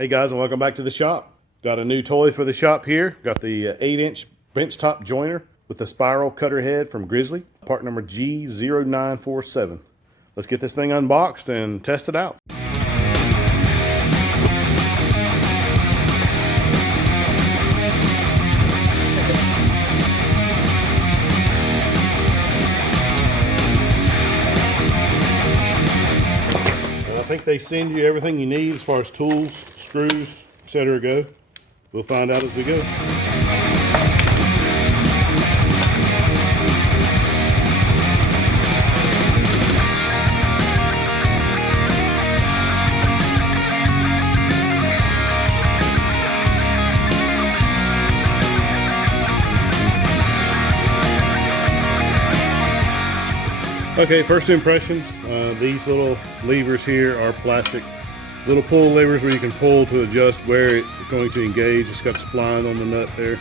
Hey guys, and welcome back to the shop. Got a new toy for the shop here. Got the 8-inch benchtop joiner with the spiral cutter head from Grizzly, part number G0947. Let's get this thing unboxed and test it out. I think they send you everything you need as far as tools, screws, etc. go. We'll find out as we go. Okay, first impressions, these little levers here are plastic. Little pull levers where you can pull to adjust where it's going to engage. It's got spline on the nut there.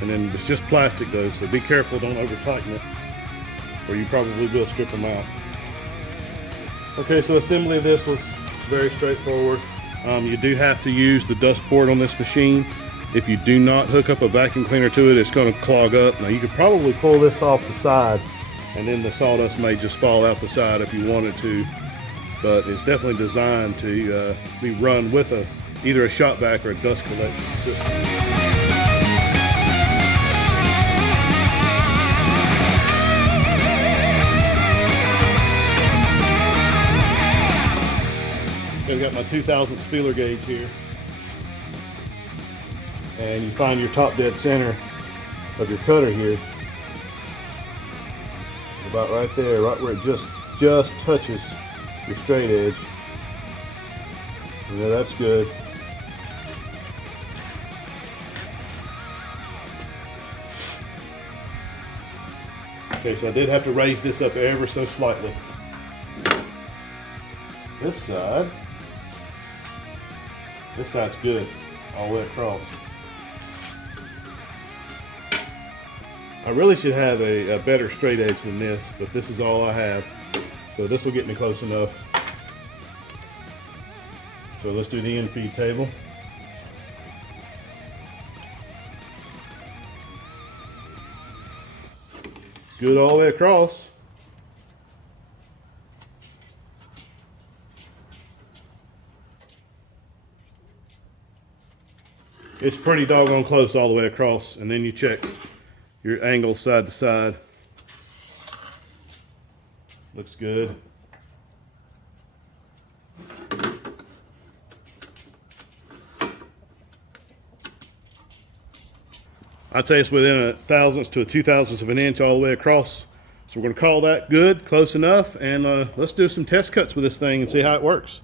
And then it's just plastic though, so be careful, don't over tighten it, or you probably will strip them out. Okay, so assembly of this was very straightforward. You do have to use the dust port on this machine. If you do not hook up a vacuum cleaner to it, it's going to clog up. Now you could probably pull this off the side, and then the sawdust may just fall out the side if you wanted to, but it's definitely designed to be run with either a shop vac or a dust collection system. I've got my 2,000th feeler gauge here, and you find your top dead center of your cutter here. About right there, right where it just touches your straight edge. Yeah, that's good. Okay, so I did have to raise this up ever so slightly. This side's good all the way across. I really should have a better straight edge than this, but this is all I have. So this will get me close enough. So let's do the end feed table. Good all the way across. It's pretty doggone close all the way across, and then you check your angle side to side. Looks good. I'd say it's within a thousandths to a 2,000ths of an inch all the way across. So we're going to call that good, close enough, and let's do some test cuts with this thing and see how it works.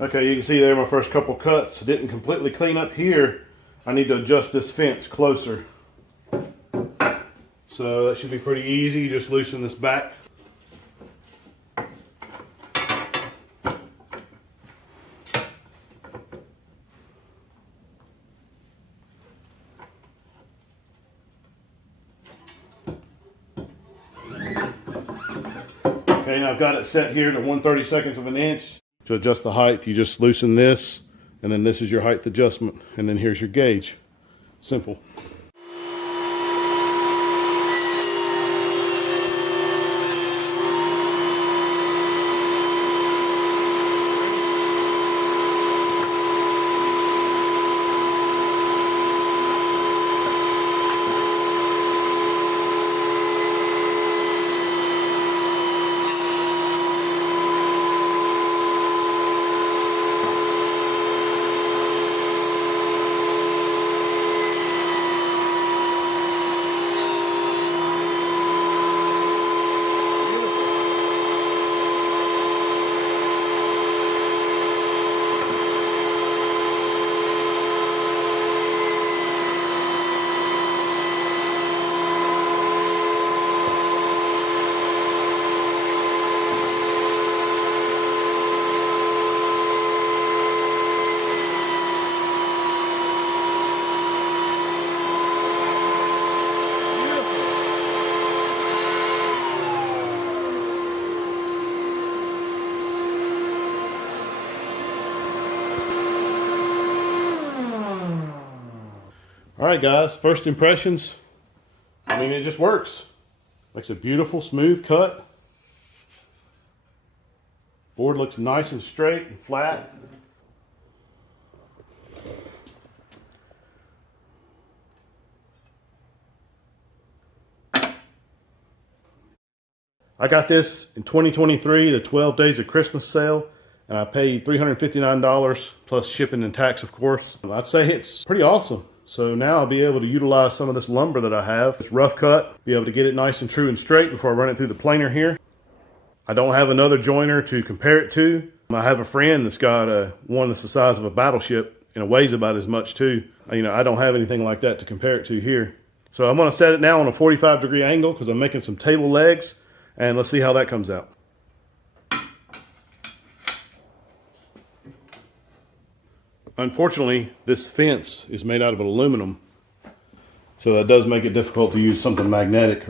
Okay, you can see there my first couple cuts. I didn't completely clean up here. I need to adjust this fence closer. So that should be pretty easy. You just loosen this back. Okay, now I've got it set here to 1/32 of an inch. To adjust the height, you just loosen this, and then this is your height adjustment, and then here's your gauge. Simple. All right, guys, first impressions. I mean, it just works. Makes a beautiful, smooth cut. Board looks nice and straight and flat. I got this in 2023, the 12 days of Christmas sale, and I paid $359 plus shipping and tax, of course. I'd say it's pretty awesome. So now I'll be able to utilize some of this lumber that I have. It's rough cut, be able to get it nice and true and straight before I run it through the planer here. I don't have another joiner to compare it to. I have a friend that's got one that's the size of a battleship and it weighs about as much too. You know, I don't have anything like that to compare it to here. So I'm gonna set it now on a 45-degree angle because I'm making some table legs, and let's see how that comes out. Unfortunately, this fence is made out of aluminum, so that does make it difficult to use something magnetic.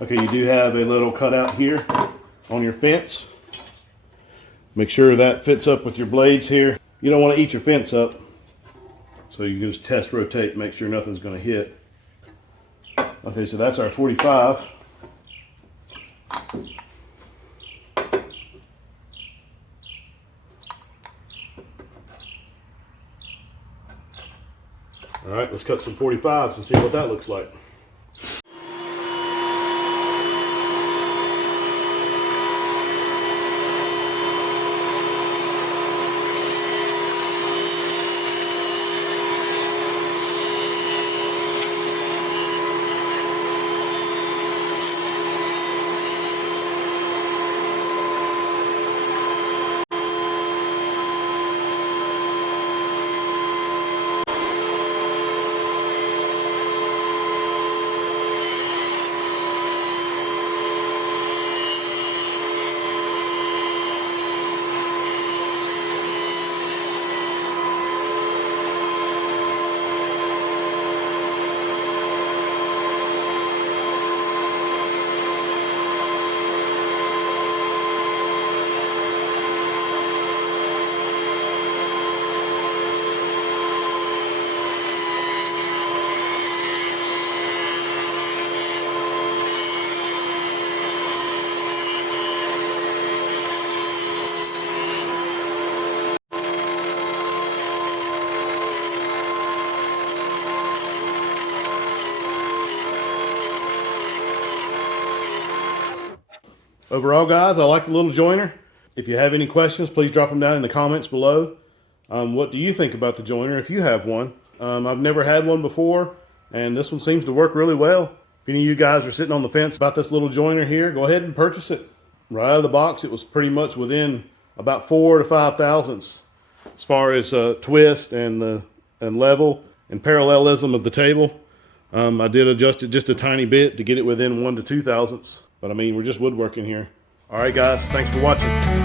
Okay, you do have a little cutout here on your fence. Make sure that fits up with your blades here. You don't want to eat your fence up, so you can just test rotate, make sure nothing's going to hit. Okay, so that's our 45. All right, let's cut some 45s and see what that looks like. Overall, guys, I like the little joiner. If you have any questions, please drop them down in the comments below. What do you think about the joiner if you have one? I've never had one before, and this one seems to work really well. If any of you guys are sitting on the fence about this little joiner here, go ahead and purchase it. Right out of the box, it was pretty much within about 4 to 5 thousandths as far as twist and level and parallelism of the table. I did adjust it just a tiny bit to get it within 1 to 2 thousandths. But I mean, we're just woodworking here. All right, guys, thanks for watching.